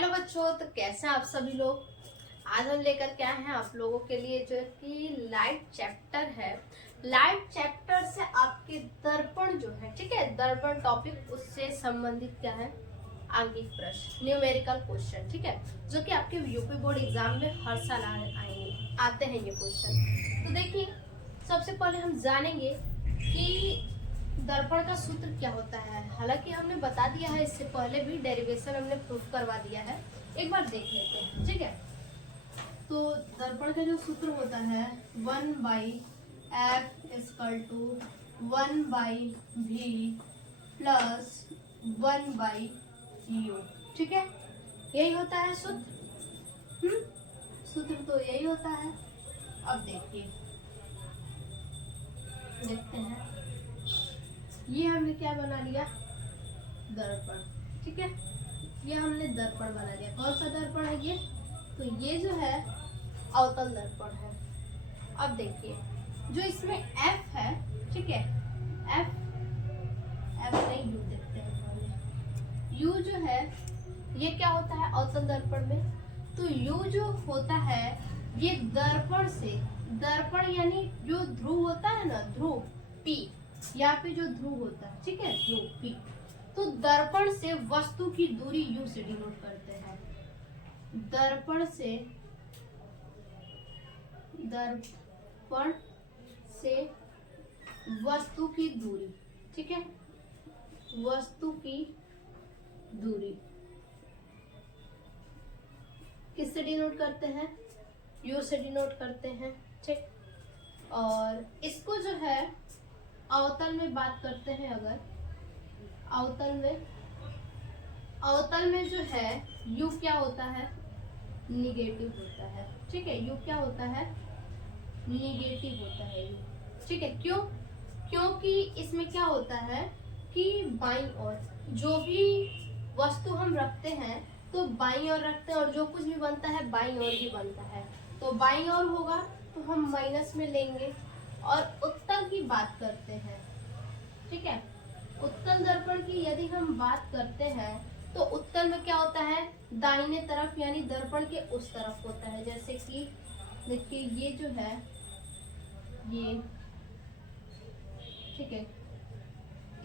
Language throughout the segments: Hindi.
हेलो बच्चों, तो कैसे हैं आप सभी लोग। आज हम लेकर के आए हैं आप लोगों के लिए जो कि लाइट चैप्टर है। लाइट चैप्टर से आपके दर्पण जो है, ठीक है, दर्पण टॉपिक उससे संबंधित क्या है, आंगिक प्रश्न, न्यूमेरिकल क्वेश्चन, ठीक है, जो कि आपके यूपी बोर्ड एग्जाम में हर साल आते हैं ये क्वेश्चन। तो देखिए, सबसे पहले हम जानेंगे कि दर्पण का सूत्र क्या होता है। हालांकि हमने बता दिया है, इससे पहले भी डेरिवेशन हमने प्रूफ करवा दिया है, एक बार देख लेते हैं, ठीक है। तो दर्पण का जो सूत्र होता है 1/f=1/v प्लस 1/u, ठीक है, यही होता है सूत्र। सूत्र तो यही होता है। अब देखते हैं, ये हमने क्या बना लिया, दर्पण, ठीक है, ये हमने दर्पण बना लिया। कौन सा दर्पण है ये, तो ये जो है अवतल दर्पण है। अब देखिए, जो इसमें F है, ठीक है, F नहीं, U देखते हैं पहले। U जो है ये क्या होता है अवतल दर्पण में, तो U जो होता है ये दर्पण से, दर्पण यानी जो ध्रुव होता है ना, ध्रुव P, यहाँ पे जो ध्रुव होता है, ठीक है, ध्रुव P, तो दर्पण से वस्तु की दूरी U से डिनोट करते हैं। दर्पण से वस्तु की दूरी, ठीक है, वस्तु की दूरी किससे डिनोट करते हैं, U से डिनोट करते हैं, ठीक। और इसको जो है अवतल में बात करते हैं, अगर अवतल में जो है U क्या होता है, निगेटिव होता है, ठीक है, U क्या होता है, निगेटिव होता है U, ठीक है। क्योंकि इसमें क्या होता है कि बाईं ओर जो भी वस्तु हम रखते हैं तो बाईं ओर रखते हैं, और जो कुछ भी बनता है बाईं ओर ही बनता है, तो बाईं ओर होगा तो हम माइनस में लेंगे। और उत्तल की बात करते हैं, ठीक है, उत्तल दर्पण की यदि हम बात करते हैं तो उत्तल में क्या होता है, दाहिने तरफ यानी दर्पण के उस तरफ होता है। जैसे कि देखिए, ये जो है ये, ठीक है,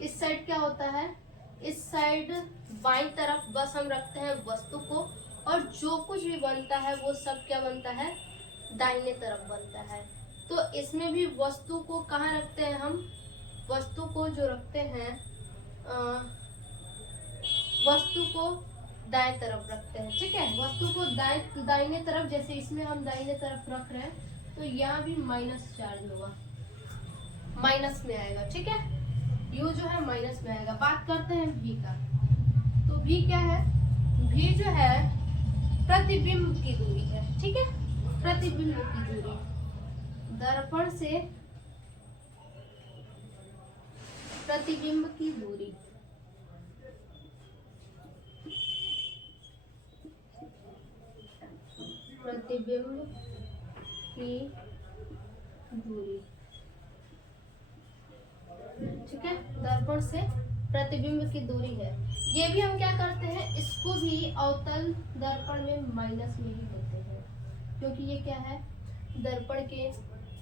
इस साइड क्या होता है, इस साइड बाईं तरफ बस हम रखते हैं वस्तु को, और जो कुछ भी बनता है वो सब क्या बनता है, दाहिने तरफ बनता है। तो इसमें भी वस्तु को कहाँ रखते हैं हम, वस्तु को जो रखते हैं, वस्तु को दाएं तरफ रखते हैं, ठीक है, वस्तु को दाहिने तरफ, जैसे इसमें हम दाहिने तरफ रख रहे हैं तो यहाँ भी माइनस चार्ज होगा, माइनस में आएगा, ठीक है, U जो है माइनस में आएगा। बात करते हैं V का, तो V क्या है, V जो है प्रतिबिंब की दूरी है, ठीक है, प्रतिबिंब की दूरी, दर्पण से प्रतिबिंब की दूरी, प्रतिबिंब की दूरी, ठीक है, दर्पण से प्रतिबिंब की दूरी है। ये भी हम क्या करते हैं, इसको भी अवतल दर्पण में माइनस में ही होते हैं, क्योंकि ये क्या है, दर्पण के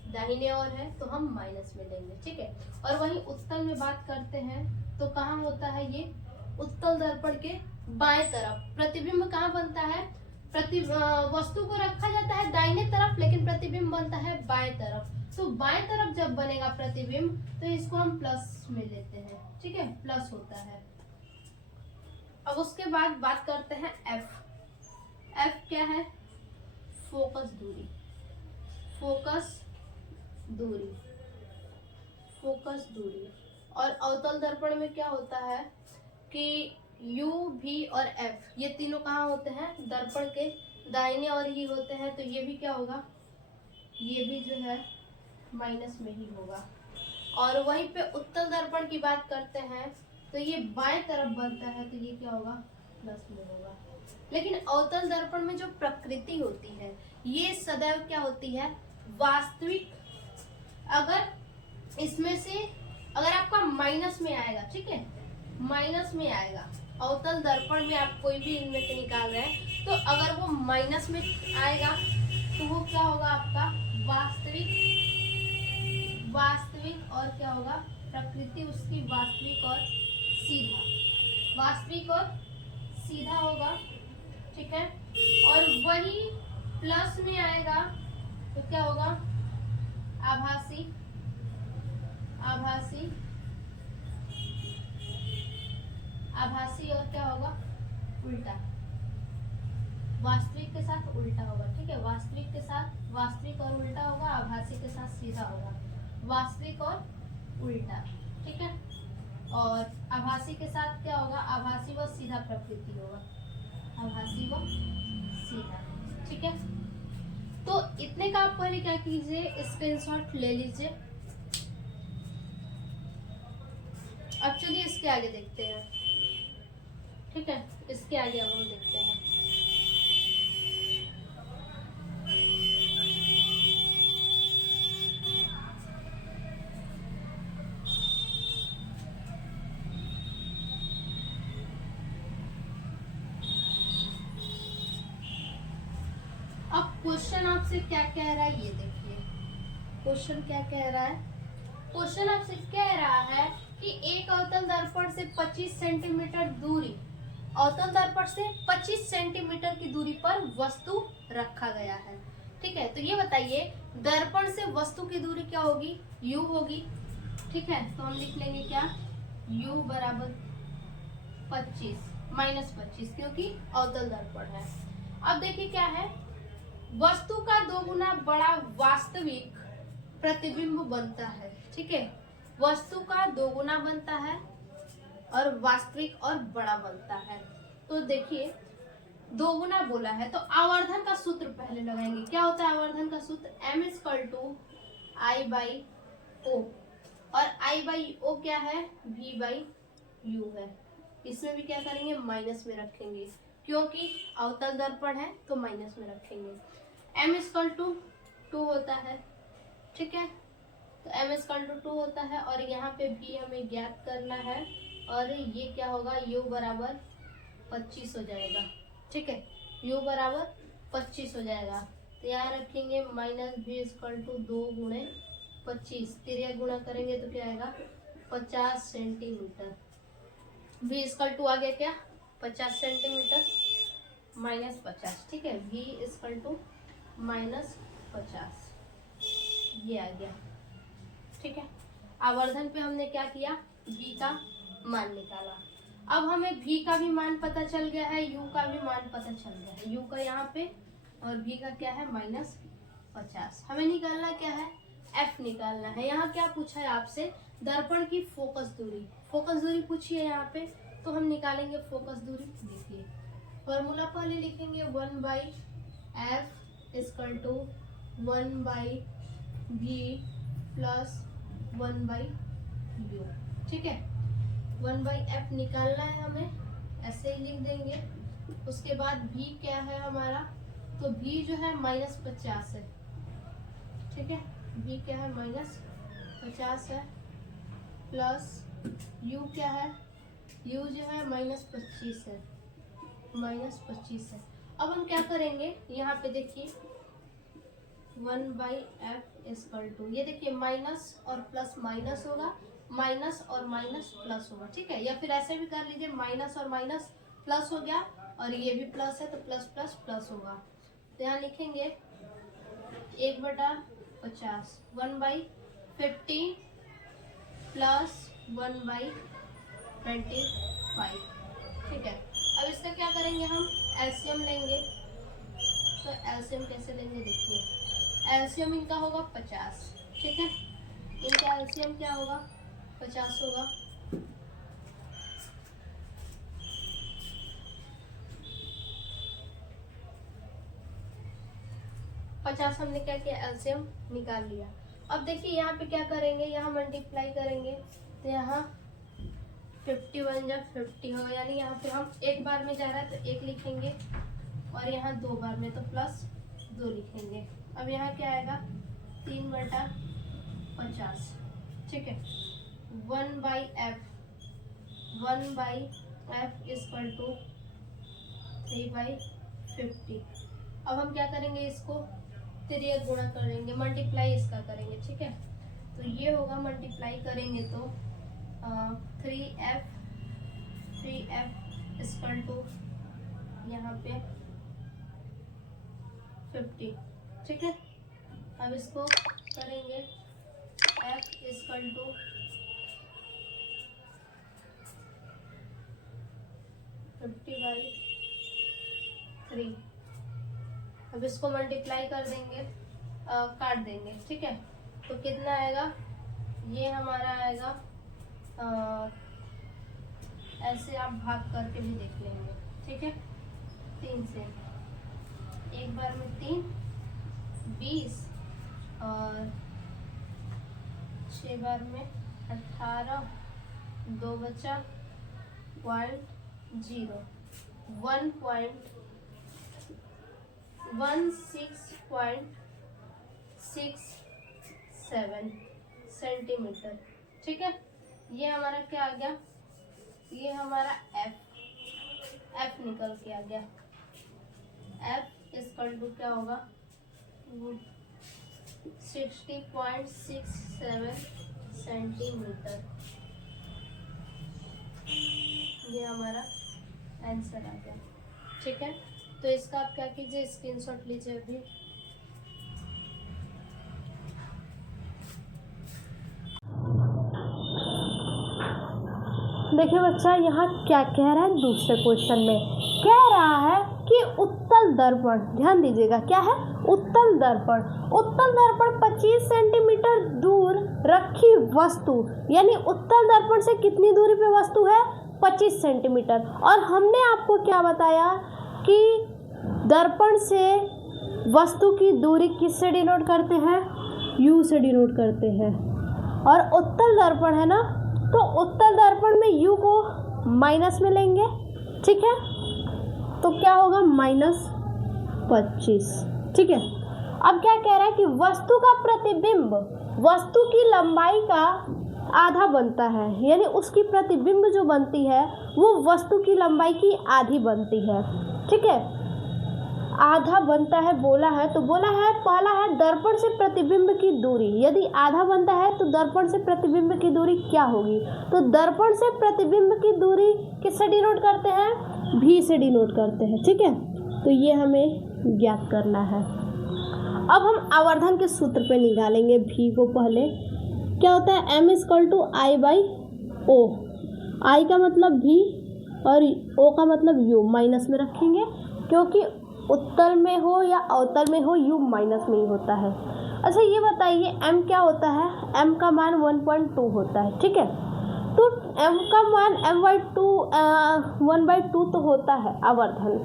दाहिने ओर है तो हम माइनस में लेंगे, ठीक है। और वहीं उत्तल में बात करते हैं तो कहाँ होता है ये, उत्तल दर्पण के बाएं तरफ। प्रतिबिंब कहाँ बनता है, वस्तु को रखा जाता है दाहिने तरफ, लेकिन प्रतिबिंब बनता है बाएं तरफ। तो बाएं तरफ जब बनेगा प्रतिबिंब तो इसको हम प्लस में लेते हैं, ठीक है, प्लस होता है। अब उसके बाद बात करते हैं F क्या है, फोकस दूरी, फोकस दूरी। और अवतल दर्पण में क्या होता है कि U, V और F ये तीनों कहाँ होते हैं, दर्पण के दाहिने ओर ही होते हैं, तो ये भी क्या होगा, ये भी जो है माइनस में ही होगा। और वहीं पे उत्तल दर्पण की बात करते हैं तो ये बाएं तरफ बनता है, तो ये क्या होगा, प्लस में होगा। लेकिन अवतल दर्पण में जो प्रकृति होती है ये सदैव क्या होती है, वास्तविक। अगर इसमें से अगर आपका माइनस में आएगा, ठीक है, माइनस में आएगा अवतल दर्पण में आप कोई भी इनमें से निकाल रहे हैं, तो अगर वो माइनस में आएगा तो वो क्या होगा आपका वास्तविक, वास्तविक और क्या होगा प्रकृति उसकी वास्तविक और सीधा, वास्तविक और सीधा होगा, ठीक है। और वही प्लस में आएगा तो क्या होगा आभासी, आभासी, आभासी और क्या होगा उल्टा, वास्तविक के साथ उल्टा होगा, ठीक है। वास्तविक के साथ वास्तविक और उल्टा होगा, आभासी के साथ सीधा होगा, वास्तविक और उल्टा, ठीक है। और आभासी के साथ क्या होगा आभासी व सीधा प्रकृति होगा, आभासी व सीधा, ठीक है। तो इतने का आप पहले क्या कीजिए स्क्रीनशॉट ले लीजिए। अब चलिए इसके आगे देखते हैं, ठीक है। इसके आगे अब हम देखते हैं। अब क्वेश्चन आपसे क्या कह रहा है ये देखिए, क्वेश्चन क्या कह रहा है, क्वेश्चन आपसे कह रहा है कि एक अवतल दर्पण से 25 सेंटीमीटर दूरी, अवतल दर्पण से 25 सेंटीमीटर की दूरी पर वस्तु रखा गया है, ठीक है। तो ये बताइए दर्पण से वस्तु की दूरी क्या होगी u होगी, ठीक है। तो हम लिख लेंगे क्या u बराबर 25 माइनस 25 क्योंकि अवतल दर्पण है। अब देखिए क्या है वस्तु का 2 गुना बड़ा वास्तविक प्रतिबिंब बनता है, ठीक है। वस्तु का 2 गुना बनता है और वास्तविक और बड़ा बनता है। तो देखिए 2 गुना बोला है तो आवर्धन का सूत्र पहले लगाएंगे। क्या होता है आवर्धन का सूत्र m = I/O और I/O क्या है V/U है। इसमें भी क्या करेंगे माइनस में रखेंगे क्योंकि अवतल दर्पण है तो माइनस में रखेंगे। m = 2 होता है, ठीक है। तो m = 2 होता है और यहाँ पे भी हमें ज्ञात करना है और ये क्या होगा u बराबर 25 हो जाएगा, ठीक है। u बराबर 25 हो जाएगा तो यहाँ रखेंगे -v = 2 गुणे 25, तिर्या गुणा करेंगे तो क्या आएगा 50 सेंटीमीटर। v = आ गया क्या 50 सेंटीमीटर -50, ठीक है। v = -50 ये आ गया, ठीक है। आवर्धन पे हमने क्या किया v का मान निकाला। अब हमें v का भी मान पता चल गया है, u का भी मान पता चल गया है, u का यहाँ पे और v का क्या है -50। हमें निकालना क्या है f निकालना है। यहाँ क्या पूछा है आपसे दर्पण की फोकस दूरी, फोकस दूरी पूछी है यहाँ पे तो हम निकालेंगे फोकस दूरी। देखिए फॉर्मूला पहले लिखेंगे 1/f = 1/v प्लस 1/u, ठीक है। 1/f निकालना है हमें, ऐसे ही लिख देंगे। उसके बाद v क्या है हमारा तो v जो है -50 है, ठीक है। v क्या है -50 है प्लस u क्या है u जो है -25 है, -25 है। अब हम क्या करेंगे यहाँ पे देखिए 1/f = ये देखिए माइनस और प्लस माइनस होगा, माइनस और माइनस प्लस होगा, ठीक है। या फिर ऐसे भी कर लीजिए माइनस और माइनस प्लस हो गया और ये भी प्लस है तो प्लस प्लस प्लस होगा। तो यहाँ लिखेंगे 1/50 1/50 प्लस 1/25, ठीक है। अब इसका क्या करेंगे हम एलसीएम लेंगे। तो एलसीएम कैसे लेंगे देखिए एलसीएम इनका होगा 50, ठीक है। इनका एलसीएम क्या होगा 50 होगा। पचास हमने क्या किया एलसीएम निकाल लिया। अब देखिए यहाँ पे क्या करेंगे यहाँ मल्टीप्लाई करेंगे तो यहाँ 51 जब 50 होगा यानी यहाँ पे हम एक बार में जा रहा है तो 1 लिखेंगे और यहाँ 2 बार में तो +2 लिखेंगे। अब यहाँ क्या आएगा 3/50, ठीक है। 1/f equal to 3/50। अब हम क्या करेंगे, इसको तिर्यक गुणा करेंगे, मल्टीप्लाई इसका करेंगे, ठीक है। तो ये होगा, मल्टीप्लाई करेंगे तो 3f इक्वल टू यहाँ पे 50, ठीक है। अब इसको करेंगे f इक्वल टू 50/3। अब इसको मल्टीप्लाई कर देंगे, काट देंगे, ठीक है। तो कितना आएगा, ये हमारा आएगा ऐसे आप भाग करके भी देख लेंगे, ठीक है। 3 से, एक बार में 3, 20 और 6 बार में 18, 2 बचा 0.0, 16.67 सेंटीमीटर, ठीक है। ये हमारा क्या आ गया, ये हमारा f निकल के आ गया। f इक्वल टू क्या होगा, 60.67 सेंटीमीटर। ये हमारा आंसर आ गया, ठीक है। तो इसका आप क्या कीजिए, स्क्रीनशॉट लीजिए अभी। देखिए बच्चा, यहाँ क्या कह रहा है, दूसरे क्वेश्चन में कह रहा है कि उत्तल दर्पण, ध्यान दीजिएगा, क्या है, उत्तल दर्पण 25 सेंटीमीटर दूर रखी वस्तु, यानी उत्तल दर्पण से कितनी दूरी पे वस्तु है, 25 सेंटीमीटर। और हमने आपको क्या बताया कि दर्पण से वस्तु की दूरी किससे डिनोट करते हैं, u से डिनोट करते हैं। और उत्तल दर्पण है ना, तो उत्तल दर्पण में u को माइनस में लेंगे, ठीक है। तो क्या होगा, -25, ठीक है। अब क्या कह रहा है कि वस्तु का प्रतिबिंब वस्तु की लंबाई का आधा बनता है, यानी उसकी प्रतिबिंब जो बनती है वो वस्तु की लंबाई की आधी बनती है, ठीक है। आधा बनता है बोला है, तो बोला है पहला है दर्पण से प्रतिबिंब की दूरी। यदि आधा बनता है तो दर्पण से प्रतिबिंब की दूरी क्या होगी, तो दर्पण से प्रतिबिंब की दूरी किससे डिनोट करते हैं, v से डिनोट करते हैं, ठीक है। तो ये हमें ज्ञात करना है। अब हम आवर्धन के सूत्र पे निकालेंगे v को। पहले क्या होता है, m = I/O। I का मतलब v और O का मतलब u, माइनस में रखेंगे, क्योंकि उत्तल में हो या अवतल में हो u माइनस में ही होता है। अच्छा ये बताइए m क्या होता है, m का मान 1.2 होता है, ठीक है। तो m का मान m/2 तो होता है आवर्धन।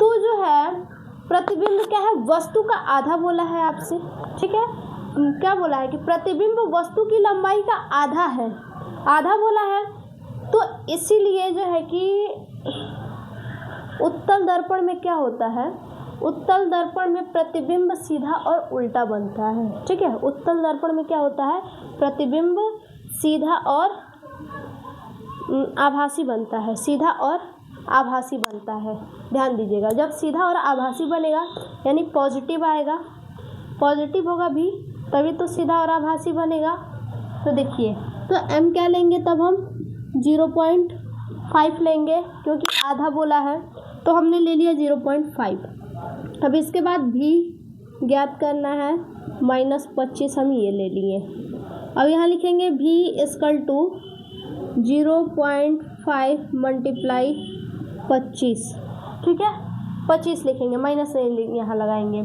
तो जो है प्रतिबिंब क्या है, वस्तु का आधा बोला है आपसे, ठीक है। क्या बोला है कि प्रतिबिंब वस्तु की लंबाई का आधा है, आधा बोला है। तो इसीलिए जो है कि उत्तल दर्पण में क्या होता है, उत्तल दर्पण में प्रतिबिंब सीधा और उल्टा बनता है, ठीक है। उत्तल दर्पण में क्या होता है, प्रतिबिंब सीधा और आभासी बनता है, सीधा और आभासी बनता है। ध्यान दीजिएगा, जब सीधा और आभासी बनेगा यानी पॉजिटिव आएगा, पॉजिटिव होगा भी तभी तो सीधा और आभासी बनेगा। तो देखिए, तो m क्या लेंगे, तब हम 0.5 लेंगे, क्योंकि आधा बोला है तो हमने ले लिया 0.5। अब इसके बाद v ज्ञात करना है, -25 हम ये ले लिए। अब यहाँ लिखेंगे v = 0.5 × 25, ठीक है। 25 लिखेंगे, माइनस नहीं यहाँ लगाएंगे।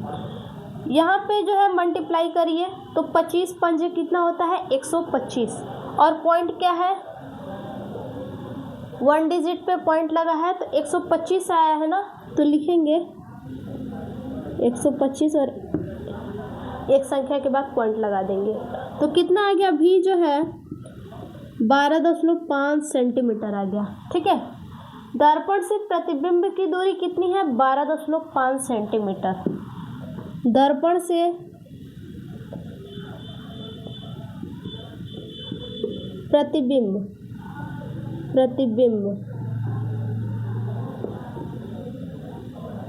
यहाँ पे जो है मल्टीप्लाई करिए तो 25 पंजे कितना होता है, 125। और पॉइंट क्या है, 1 डिजिट पे पॉइंट लगा है तो 125 आया है ना, तो लिखेंगे 125 और एक संख्या के बाद पॉइंट लगा देंगे। तो कितना आ गया, भी जो है 12.5 सेंटीमीटर आ गया, ठीक है। दर्पण से प्रतिबिंब की दूरी कितनी है, 12.5 सेंटीमीटर। दर्पण से प्रतिबिंब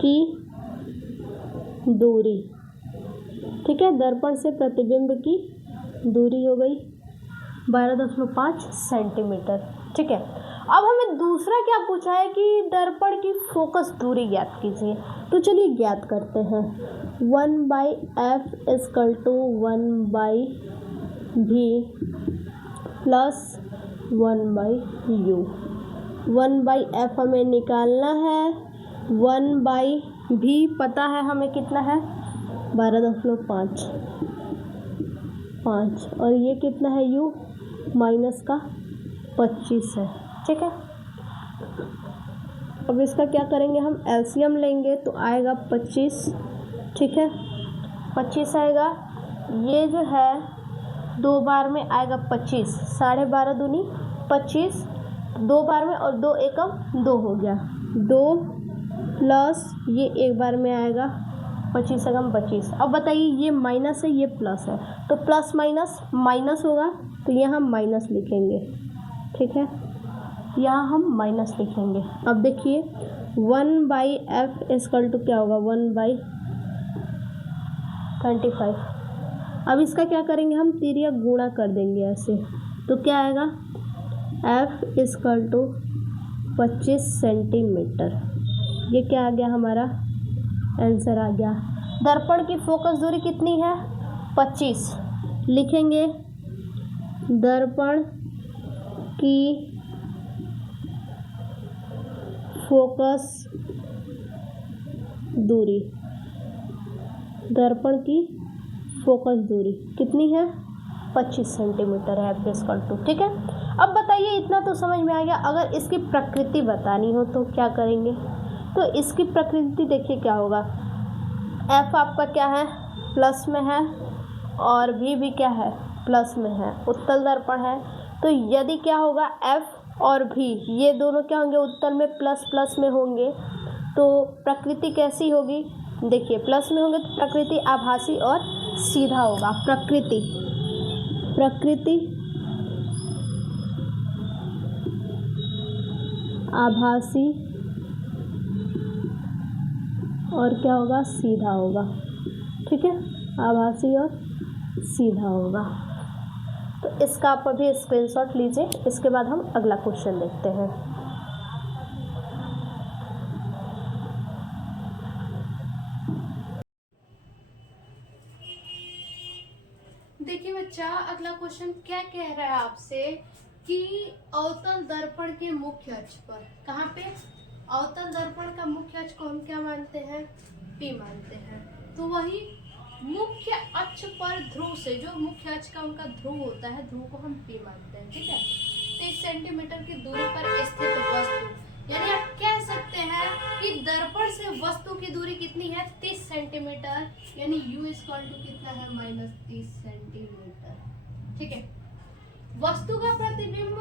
की दूरी, ठीक है, दर्पण से प्रतिबिंब की दूरी हो गई 12.5 सेंटीमीटर, ठीक है। अब हमें दूसरा क्या पूछा है कि दर्पण की फोकस दूरी ज्ञात कीजिए, तो चलिए ज्ञात करते हैं। 1/f = 1/v plus 1/u। 1/f हमें निकालना है, 1/v पता है हमें कितना है 12.5 और ये कितना है u माइनस का 25 है, ठीक है। अब इसका क्या करेंगे, हम एलसीएम लेंगे तो आएगा 25, ठीक है, 25 आएगा। ये जो है 2 बार में आएगा 25, 12.5 दूनी 25, 2 बार में, और 2 एकम 2 हो गया, 2 प्लस ये 1 बार में आएगा 25 एकम 25। अब बताइए ये माइनस है ये प्लस है, तो प्लस माइनस माइनस होगा, तो यहाँ हम माइनस लिखेंगे, ठीक है, यहाँ हम माइनस लिखेंगे। अब देखिए 1/f = क्या होगा 1/25। अब इसका क्या करेंगे, हम तिर्यक गुणा कर देंगे ऐसे, तो क्या आएगा f = 25 सेंटीमीटर। ये क्या आ गया, हमारा आंसर आ गया। दर्पण की फोकस दूरी कितनी है 25, लिखेंगे दर्पण की फोकस दूरी, दर्पण की फोकस दूरी कितनी है 25 सेंटीमीटर है, f, ठीक है। अब बताइए इतना तो समझ में आ गया। अगर इसकी प्रकृति बतानी हो तो क्या करेंगे, तो इसकी प्रकृति देखिए क्या होगा, f आपका क्या है प्लस में है और v भी क्या है प्लस में है, उत्तल दर्पण है, तो यदि क्या होगा f और v ये दोनों क्या होंगे उत्तल में प्लस प्लस में होंगे, तो प्रकृति कैसी होगी, देखिए प्लस में होंगे तो प्रकृति आभासी और सीधा होगा। प्रकृति आभासी और क्या होगा सीधा होगा, ठीक है, आभासी और सीधा होगा। तो इसका आप अभी स्क्रीनशॉट लीजिए, इसके बाद हम अगला क्वेश्चन देखते हैं। देखिए बच्चा, अगला क्वेश्चन क्या कह रहा है आपसे कि अवतल दर्पण के मुख्य अक्ष पर, कहाँ पे अवतल दर्पण का मुख्य अक्ष को हम क्या मानते हैं P मानते हैं, तो वही मुख्य अक्ष पर ध्रुव से, जो मुख्य अक्ष का उनका ध्रुव होता है, ध्रुव को हम P मानते हैं, ठीक है। 30 सेंटीमीटर की दूरी पर स्थित वस्तु, यानी आप कह सकते हैं कि दर्पण से वस्तु की दूरी कितनी है 30 सेंटीमीटर, यानी u = कितना है -30 सेंटीमीटर, ठीक है। वस्तु का प्रतिबिंब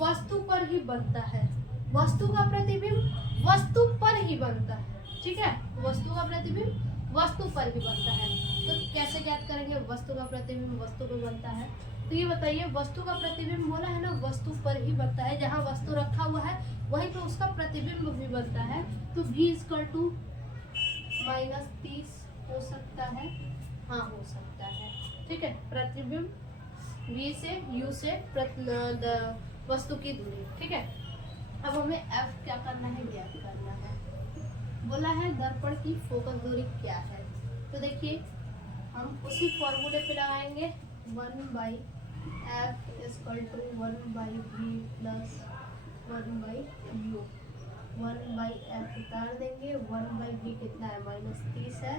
वस्तु पर ही बनता है, वस्तु का प्रतिबिंब वस्तु पर ही बनता है, ठीक है, वस्तु का प्रतिबिंब वस्तु पर ही बनता है। तो कैसे ज्ञात करेंगे वस्तु का प्रतिबिंब वस्तु पर बनता है, तो ये बताइए वस्तु का प्रतिबिंब बोला है ना वस्तु पर ही बनता है, जहाँ वस्तु रखा हुआ है वहीं पे उसका प्रतिबिंब भी बनता है, तो v = -30 हो सकता है, हाँ हो सकता है, ठीक है, प्रतिबिंब v से u से वस्तु की दूरी, ठीक है। अब हमें f क्या करना है ज्ञात करना है, बोला है दर्पण की फोकस दूरी क्या है, तो देखिए हम उसी फॉर्मूले पे लगाएंगे 1/f = 1/v plus 1/u, 1/f उतार देंगे, 1/v कितना है -30 है,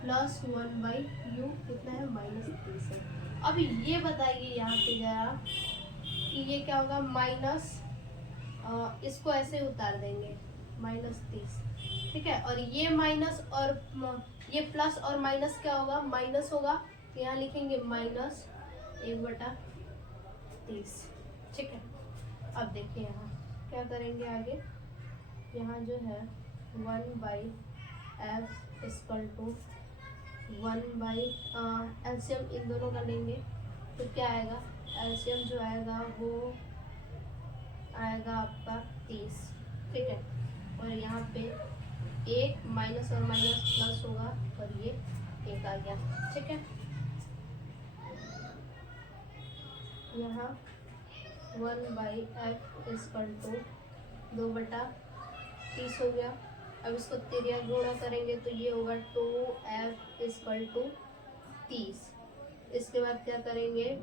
प्लस 1/u कितना है -30 है। अब ये बताइए यहाँ पे जरा कि ये क्या होगा माइनस, इसको ऐसे उतार देंगे -30, ठीक है, और ये माइनस और ये प्लस और माइनस क्या होगा माइनस होगा, तो यहाँ लिखेंगे -1/30, ठीक है। अब देखिए यहाँ क्या करेंगे आगे, यहाँ जो है 1/f = 1/ एलसीएम इन दोनों का लेंगे तो क्या आएगा, एलसीएम जो आएगा वो आएगा आपका 30, ठीक है, और यहाँ पे एक माइनस और माइनस प्लस होगा और ये एक आ गया। ठीक है, यहाँ 1/f इक्वल टू 2/30 हो गया। अब इसको तिर्यक गुणा करेंगे तो ये होगा 2f इक्वल टू 30। इसके बाद क्या करेंगे,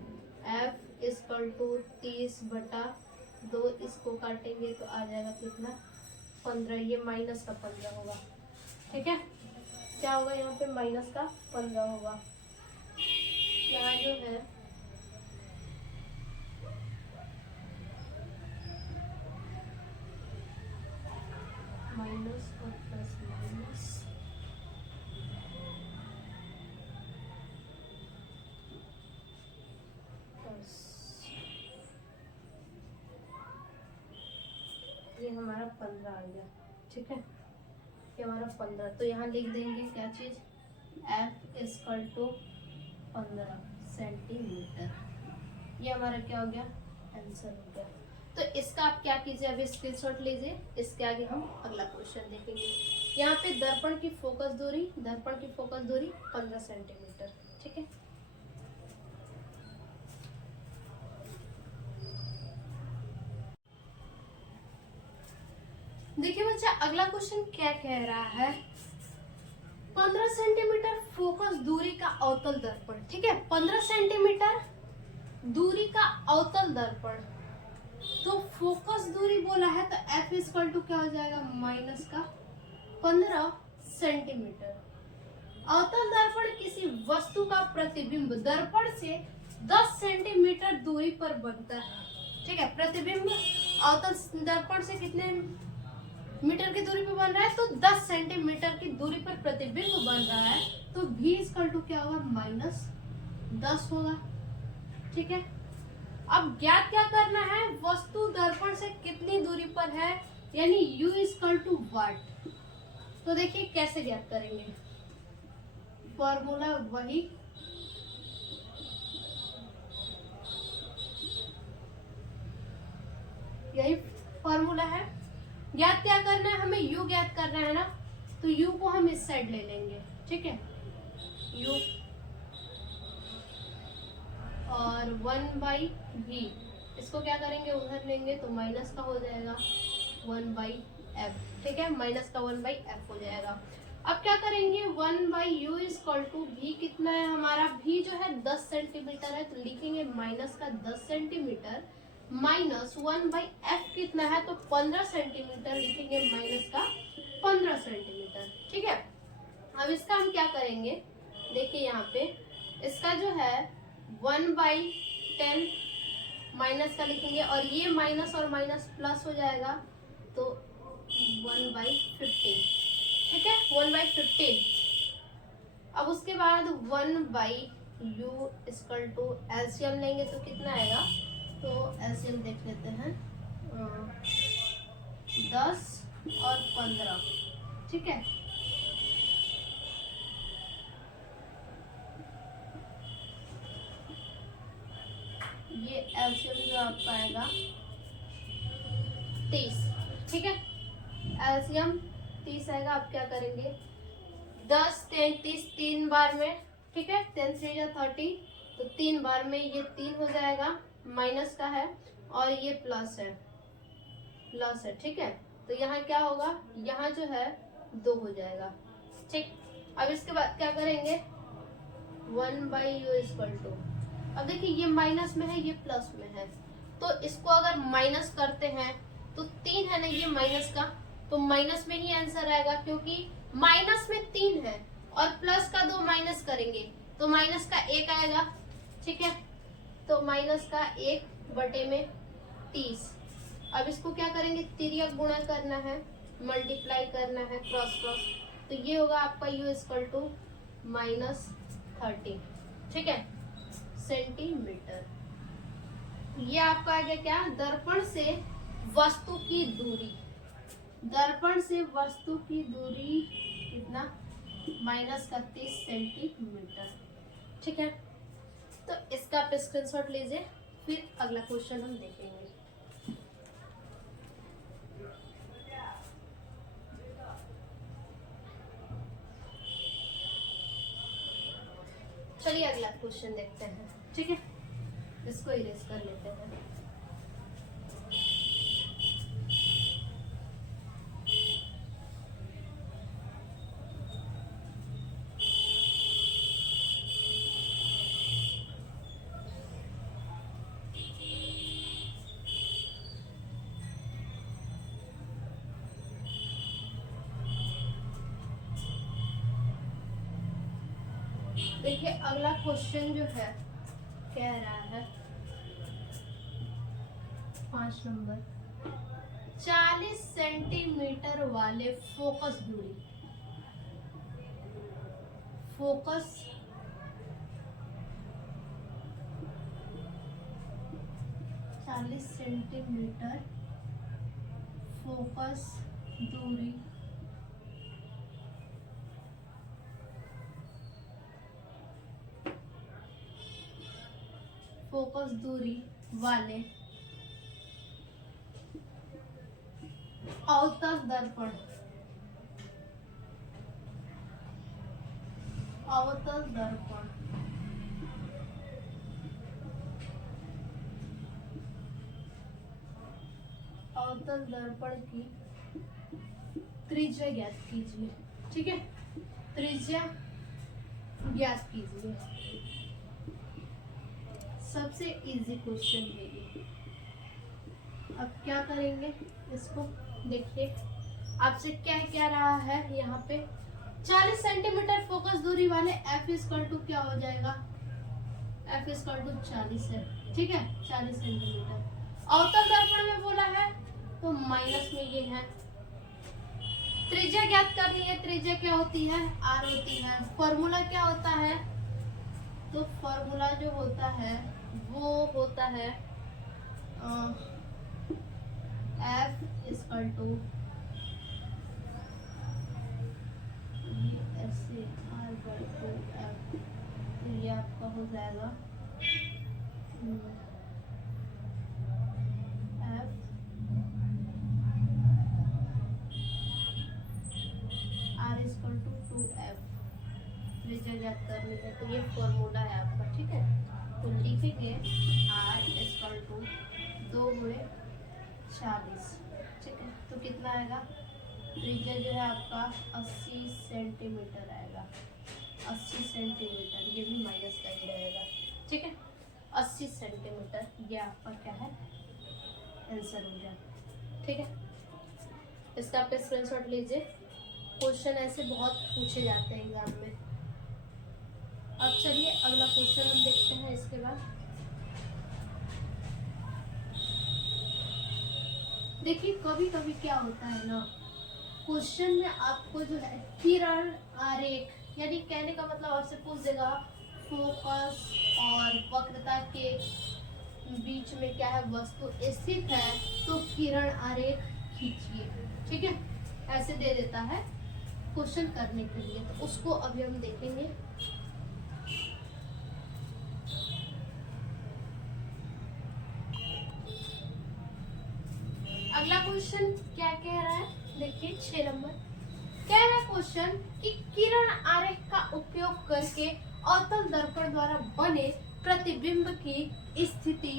f इक्वल टू 30/2, इसको काटेंगे तो आ जाएगा कितना, 15। ये माइनस का 15 होगा। ठीक है, क्या होगा यहाँ पे, माइनस का 15 होगा। यहाँ जो है माइनस और प्लस माइनस, प्लस, ये हमारा 15 आ गया। ठीक है, ये हमारा 15, तो यहाँ लिख देंगे क्या चीज, f इक्वल टू 15 सेंटीमीटर। ये हमारा क्या हो गया, आंसर हो गया। तो इसका आप क्या कीजिए, अभी स्क्रीनशॉट लीजिए। इसके आगे हम अगला क्वेश्चन देखेंगे। यहाँ पे दर्पण की फोकस दूरी 15 सेंटीमीटर। ठीक है, देखिए बच्चा, अगला क्वेश्चन क्या कह रहा है, 15 सेंटीमीटर फोकस दूरी का अवतल दर्पण। ठीक है, 15 सेंटीमीटर दूरी का अवतल दर्पण, तो फोकस दूरी बोला है तो f इक्वल टू क्या हो जाएगा, माइनस का 15 सेंटीमीटर। अवतल दर्पण किसी वस्तु का प्रतिबिंब दर्पण से 10 सेंटीमीटर दूरी पर बनता है। ठीक है, प्रतिबिंब अवतल दर्पण से कितने मीटर की दूरी पर बन रहा है, तो 10 सेंटीमीटर की दूरी पर प्रतिबिंब बन रहा है, तो v इक्वल टू क्या होगा, -10 होगा। ठीक है, अब ज्ञात क्या करना है, वस्तु दर्पण से कितनी दूरी पर है, यानी u इक्वल टू वाट। तो देखिए कैसे ज्ञात करेंगे, फॉर्मूला वही, यही फॉर्मूला है। ज्ञात क्या करना है, हमें u ज्ञात करना है ना, तो u को हम इस साइड ले लेंगे। ठीक है, u और 1/v, इसको क्या करेंगे, उधर लेंगे तो माइनस का हो जाएगा 1/f। ठीक है, माइनस का 1/f हो जाएगा। अब क्या करेंगे, 1/u इक्वल टू v कितना है हमारा, v जो है 10 सेंटीमीटर है, तो लिखेंगे माइनस का 10 सेंटीमीटर माइनस 1/f कितना है, तो 15 सेंटीमीटर, लिखेंगे माइनस का 15 सेंटीमीटर। ठीक है, अब इसका हम क्या करेंगे, देखिए यहाँ पे इसका जो है 1/10 माइनस का लिखेंगे, और ये माइनस और माइनस प्लस हो जाएगा, तो 1/15। ठीक है, 1/15। अब उसके बाद 1/u इक्वल टू एलसीएम लेंगे तो कितना आएगा, तो एलसीएम देख लेते हैं, 10 और 15। ठीक है, ये एलसीएम जो आपका आएगा 30। ठीक है, एलसीएम 30 आएगा। आप क्या करेंगे, 10 10 30 3 बार में। ठीक है, 10 3 या 30, तो 3 बार में ये 3 हो जाएगा, माइनस का है, और ये प्लस है, ठीक है, तो यहाँ क्या होगा, यहाँ जो है 2 हो जाएगा। ठीक, अब इसके बाद क्या करेंगे, 1/u इक्वल टू, अब देखिए ये माइनस में है, ये प्लस में है, तो इसको अगर माइनस करते हैं तो 3 है ना, ये माइनस का, तो माइनस में ही आंसर आएगा, क्योंकि माइनस में 3 है और प्लस का 2 माइनस करेंगे तो माइनस का 1 आएगा। ठीक है, तो माइनस का 1/30। अब इसको क्या करेंगे, तिर्यक गुणा करना है, मल्टीप्लाई करना है, क्रॉस क्रॉस, तो ये होगा आपका u इक्वल टू -30। ठीक है, सेंटीमीटर। ये आपका आ गया क्या, दर्पण से वस्तु की दूरी, दर्पण से वस्तु की दूरी कितना, -31 सेंटीमीटर। ठीक है, तो इसका आप स्क्रीनशॉट लीजिए, फिर अगला क्वेश्चन हम देखेंगे। चलिए अगला क्वेश्चन देखते हैं, ठीक है, इसको इरेज कर लेते हैं। देखिए अगला क्वेश्चन जो है कह रहा है 5 नंबर, 40 सेंटीमीटर वाले फोकस दूरी, फोकस 40 सेंटीमीटर फोकस दूरी वाले अवतल दर्पण, अवतल दर्पण अवतल दर्पण की त्रिज्या ज्ञात कीजिए, ठीक है, त्रिज्या ज्ञात कीजिए। सबसे इजी क्वेश्चन है ये। अब क्या करेंगे इसको, देखिए आपसे क्या क्या रहा है यहाँ पे, 40 सेंटीमीटर फोकस दूरी वाले F इक्वल टू क्या हो जाएगा, F इक्वल टू 40 है, ठीक है, 40 सेंटीमीटर। अवतल दर्पण में बोला है तो माइनस में ये है। त्रिज्या ज्ञात करनी है, त्रिज्या क्या होती है, R होती है। फॉर्मूला क्या होता है, तो फॉर्मूला जो होता है वो होता है F इक्वल टू ऐसे R बाई 2F, तो ये आपका हो जाएगा F R equal to 2F, त्रिज्या ज्ञात करनी है, तो ये फॉर्मूला है आपका, ठीक है। तो लिखेंगे R इक्वल टू 2 गुणे 40, ठीक है, तो कितना आएगा, त्रिज्या जो है आपका 80 सेंटीमीटर आएगा, 80 सेंटीमीटर, ये भी माइनस का ही रहेगा, ठीक है, 80 सेंटीमीटर, ये आपका क्या है, आंसर हो गया, ठीक है। इसका आप स्क्रीनशॉट लीजिए, क्वेश्चन ऐसे बहुत पूछे जाते हैं एग्जाम में। अब चलिए अगला क्वेश्चन हम देखते हैं इसके बाद। देखिए कभी कभी क्या होता है ना, क्वेश्चन में आपको जो है किरण आरेख, यानी कहने का मतलब आपसे पूछ देगा फोकस और वक्रता के बीच में क्या है, वस्तु स्थित है, तो किरण आरेख खींचिए, ठीक है, ऐसे दे देता है क्वेश्चन करने के लिए, तो उसको अभी हम देखेंगे। अगला क्वेश्चन क्या कह रहा है, देखिए 6 नंबर, कह रहा है क्वेश्चन कि किरण आरेख का उपयोग करके अवतल दर्पण द्वारा बने प्रतिबिंब की स्थिति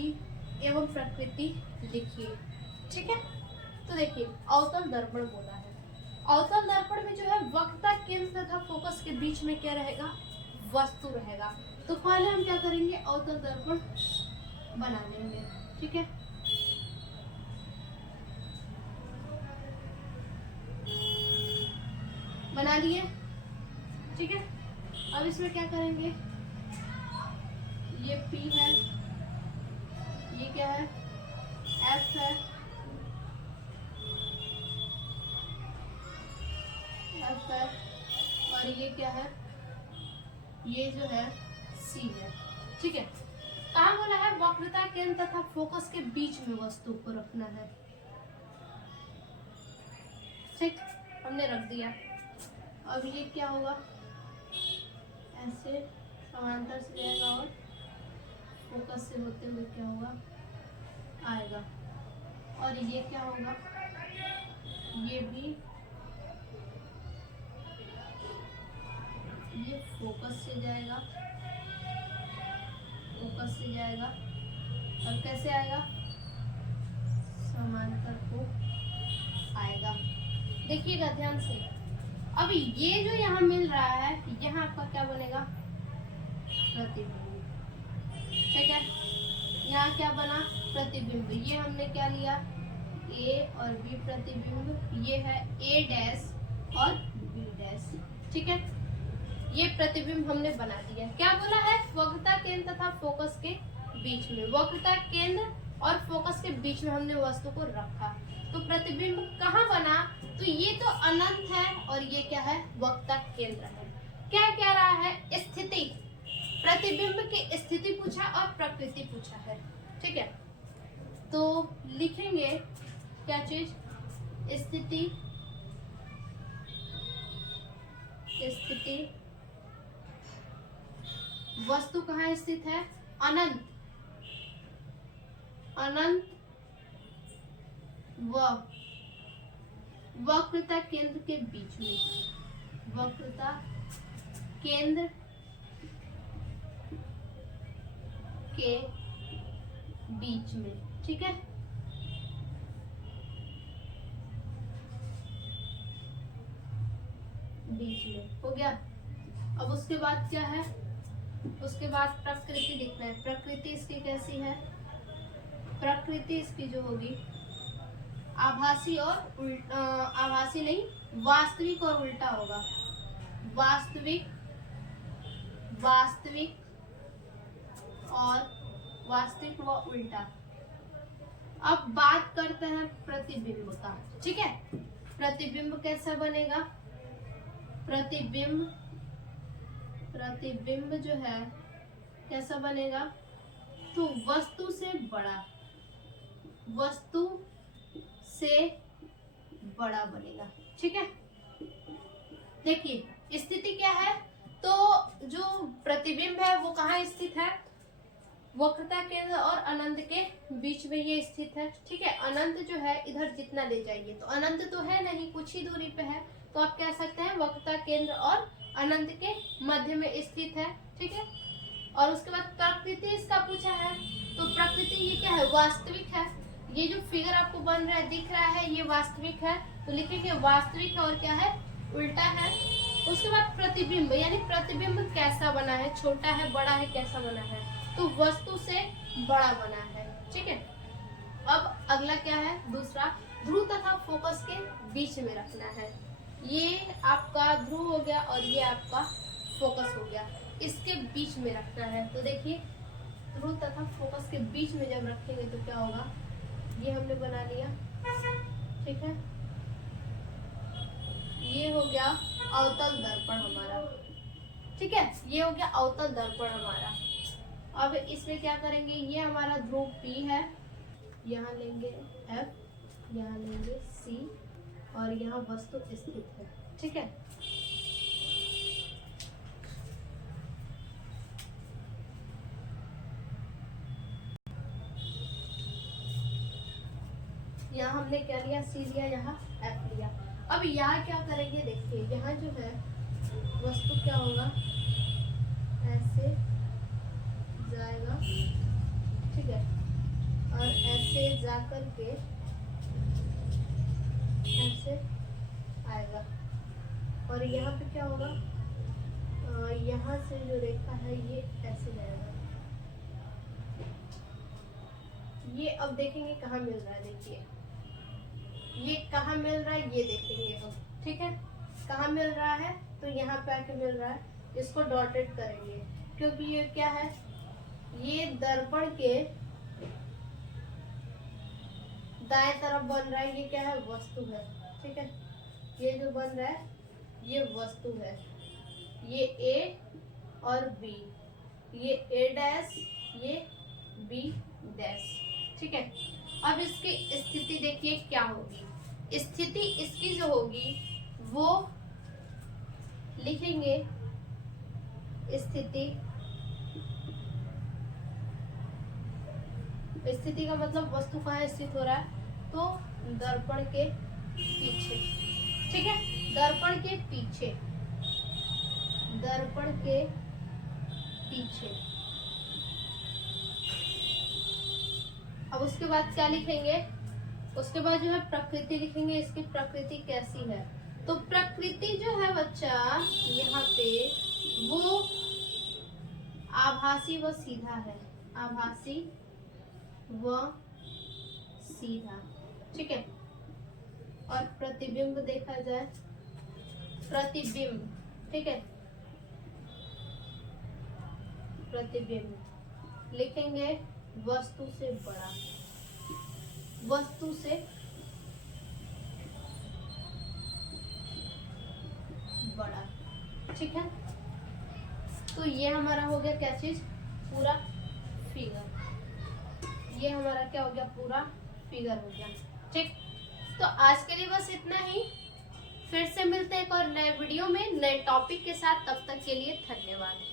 एवं प्रकृति लिखिए, ठीक है। तो देखिए अवतल दर्पण बोला है, अवतल दर्पण में जो है वक्रता केंद्र तथा फोकस के बीच में क्या रहेगा, वस्तु रहेगा। तो पहले हम क्या करेंगे, अवतल दर्पण बना लेंगे, ठीक है। बना लिए, ठीक है। अब इसमें क्या करेंगे, ये P है, ये क्या है, F है, F है, और ये क्या है, ये जो है C है, ठीक है। कहाँ बोला है, वक्रता केंद्र तथा फोकस के बीच में वस्तु को रखना है, ठीक, हमने रख दिया। अब ये क्या होगा, ऐसे समांतर से जाएगा और फोकस से होते हुए क्या होगा, आएगा, और ये क्या होगा, ये भी ये फोकस से जाएगा फोकस से जाएगा और कैसे आएगा, समांतर को आएगा। देखिएगा ध्यान से। अब ये जो यहाँ मिल रहा है, यहाँ आपका क्या बनेगा, प्रतिबिंब। ठीक है, यहाँ क्या बना, प्रतिबिंब। ये हमने क्या लिया, ए और बी प्रतिबिंब। ये है ए डैश और बी डैश। ठीक है, ये प्रतिबिंब हमने बना दिया। क्या बोला है, वक्रता केंद्र तथा फोकस के बीच में। वक्रता केंद्र और फोकस के बीच में हमने वस्तु को रखा, तो प्रतिबिंब कहाँ बना, तो ये तो अनंत है और ये क्या है, वक्रता केंद्र है। क्या कह रहा है, स्थिति, प्रतिबिंब की स्थिति पूछा और प्रकृति पूछा है। ठीक है, तो लिखेंगे क्या चीज, स्थिति, स्थिति वस्तु कहाँ स्थित है, अनंत, अनंत व वक्रता केंद्र के बीच में, वक्रता केंद्र के बीच में। ठीक है, बीच में हो गया। अब उसके बाद क्या है, उसके बाद प्रकृति लिखना है। प्रकृति इसकी कैसी है, प्रकृति इसकी जो होगी आभासी और आभासी नहीं, वास्तविक और उल्टा होगा। वास्तविक, वास्तविक और वास्तविक व उल्टा। अब बात करते हैं प्रतिबिंब का। ठीक है, प्रतिबिंब कैसा बनेगा, प्रतिबिंब, प्रतिबिंब जो है कैसा बनेगा, तो वस्तु से बड़ा, वस्तु से बड़ा बनेगा। ठीक है, देखिए स्थिति क्या है, तो जो प्रतिबिंब है वो कहाँ स्थित है, वक्रता केंद्र और अनंत के बीच में ये स्थित है। ठीक है, अनंत जो है इधर जितना ले जाइए, तो अनंत तो है नहीं, कुछ ही दूरी पे है, तो आप कह सकते हैं वक्रता केंद्र और अनंत के मध्य में स्थित है। ठीक है, और उसके बाद प्रकृति इसका पूछा है, तो प्रकृति ये क्या है, वास्तविक है। ये जो फिगर आपको बन रहा है, दिख रहा है, ये वास्तविक है, तो लिखेंगे वास्तविक और क्या है, उल्टा है। उसके बाद प्रतिबिंब, यानी प्रतिबिंब कैसा बना है, छोटा है, बड़ा है, कैसा बना है, तो वस्तु से बड़ा बना है। ठीक है, अब अगला क्या है, दूसरा, ध्रुव तथा फोकस के बीच में रखना है। ये आपका ध्रुव हो गया और ये आपका फोकस हो गया, इसके बीच में रखना है। तो देखिए ध्रुव तथा फोकस के बीच में जब रखेंगे तो क्या होगा, ये हमने बना लिया। ठीक है, ये हो गया अवतल दर्पण हमारा। ठीक है, ये हो गया अवतल दर्पण हमारा। अब इसमें क्या करेंगे, ये हमारा ध्रुव P है, यहाँ लेंगे F, यहाँ लेंगे C और यहाँ वस्तु स्थित है। ठीक है, यहाँ हमने क्या लिया, C लिया, यहाँ F लिया। अब यहाँ क्या करेंगे, देखिए यहाँ जो है वस्तु क्या होगा, ऐसे जाएगा। ठीक है, और ऐसे जा करके ऐसे आएगा और यहाँ पे क्या होगा, यहाँ से जो रेखा है ये ऐसे जाएगा। ये अब देखेंगे कहाँ मिल रहा है, देखिए ये कहाँ मिल रहा है, ये देखेंगे हम। ठीक है, कहाँ मिल रहा है, तो यहाँ पे आके मिल रहा है, इसको डॉटेड करेंगे क्योंकि ये क्या है, ये दर्पण के दाएं तरफ बन रहा है, ये क्या है, वस्तु है। ठीक है, ये जो बन रहा है ये वस्तु है, ये A और B, ये A डैश, ये B डैश। ठीक है, अब इसकी स्थिति देखिए क्या होगी, स्थिति इसकी जो होगी वो लिखेंगे, स्थिति, स्थिति का मतलब वस्तु कहाँ स्थित हो रहा है, तो दर्पण के पीछे। ठीक है, दर्पण के पीछे, दर्पण के पीछे। अब उसके बाद क्या लिखेंगे, उसके बाद जो है प्रकृति लिखेंगे, इसकी प्रकृति कैसी है। तो प्रकृति जो है बच्चा यहाँ पे वो आभासी व सीधा है, आभासी व सीधा, ठीक है। और प्रतिबिंब देखा जाए, प्रतिबिंब, ठीक है, प्रतिबिंब लिखेंगे वस्तु से बड़ा, वस्तु से बड़ा, ठीक है। तो ये हमारा हो गया क्या चीज, पूरा फिगर, ये हमारा क्या हो गया, पूरा फिगर हो गया, ठीक। तो आज के लिए बस इतना ही, फिर से मिलते हैं एक और नए वीडियो में नए टॉपिक के साथ, तब तक के लिए धन्यवाद।